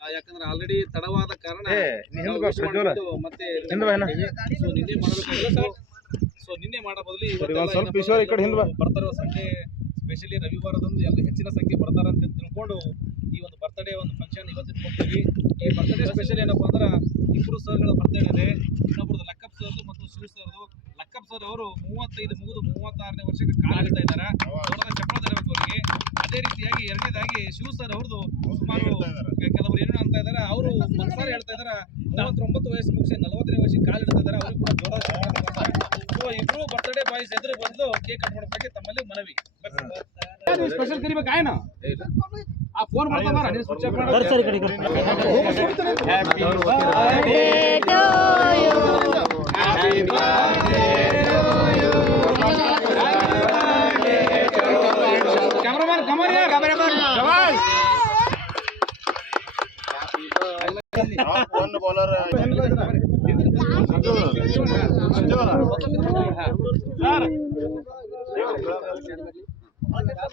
ಯಾಕಂದ್ರೆ ಆಲ್ರೆಡಿ ತಡವಾದ ಕಾರಣ ಮತ್ತೆ ನಿನ್ನೆ ಮಾಡಬೇಕಾಗಿತ್ತು ಸೊ ನಿನ್ನೆ ಮಾಡೋ ಬದಲು. ಬರ್ತಾರೋ ಸಂಡೇ ಸ್ಪೆಷಲಿ ರವಿವಾರದಂದು ಎಲ್ಲ ಹೆಚ್ಚಿನ ಸಂಖ್ಯೆ ಬರ್ತಾರೆ ಅಂತ ತಿಳ್ಕೊಂಡು ಈ ಒಂದು ಬರ್ತ್ಡೇ ಒಂದು ಫಂಕ್ಷನ್ ಇವತ್ತು ಇಟ್ಕೊಂಡಿದ್ವಿ ಈ ಬರ್ತ್ಡೇ ಸ್ಪೆಷಲ್ ಏನಪ್ಪಾ ಅಂದ್ರೆ ಇಬ್ಬರು ಸರ್ಗಳ ಬರ್ತ್ಡೇ ಇದೆ. ಇನ್ನೊಬ್ರದ್ದು ಲಕ್ಕಪ್ ಸರ್ದು ಮತ್ತು ಶಿವ ಸರ್ದು ಲಕ್ಕಪ್ ಸರ್ ಅವರು ಮೂವತ್ತೈದು ಮುಗಿದು ಮೂವತ್ತಾರನೇ ವರ್ಷಕ್ಕೆ ಕಾಲಿಡ್ತಾ ಇದ್ದಾರೆ. ಚಪ್ಪಳ ತರಬೇಕು ಅವರಿಗೆ. ಅದೇ ರೀತಿಯಾಗಿ ಎರಡನೇದಾಗಿ ಶಿವ ಸರ್ ಅವ್ರದ್ದು ಸುಮಾರು ಕೆಲವರು ಏನು ಅಂತ ಇದ್ದಾರೆ ಅವರು ಮನಸಾರಿ ಹೇಳ್ತಾ ಇದ್ದಾರೆ ಮೂವತ್ತೊಂಬತ್ತು ವಯಸ್ಸು ಮುಗಿಸಿ ನಲವತ್ತನೇ ವಯಸ್ಸಿಗೆ ಕಾಲಿಡ್ತಾ ಇದ್ದಾರೆ ಅವ್ರಿಗೆ ಕೂಡ ಜೋರಾದ ಸೊ ಇಬ್ರು ಬರ್ತ್ಡೇ ಬಾಯ್ಸ್ ಎದುರು ಬಂದು ಕೇಕ್ ಕಟ್ ಮಾಡೋದಕ್ಕೆ ತಮ್ಮಲ್ಲಿ ಮನವಿ. ಸ್ಪೆಷಲ್ ಕರಿಬೇಕು? ಆಯ್ನ ಆ ಫೋನ್ ನೀನು ಸ್ವಿಚ್ ಆಫ್ ಮಾಡು. Cameraman, come on here. ಒಂದು ಬೌಲರ್ Sir.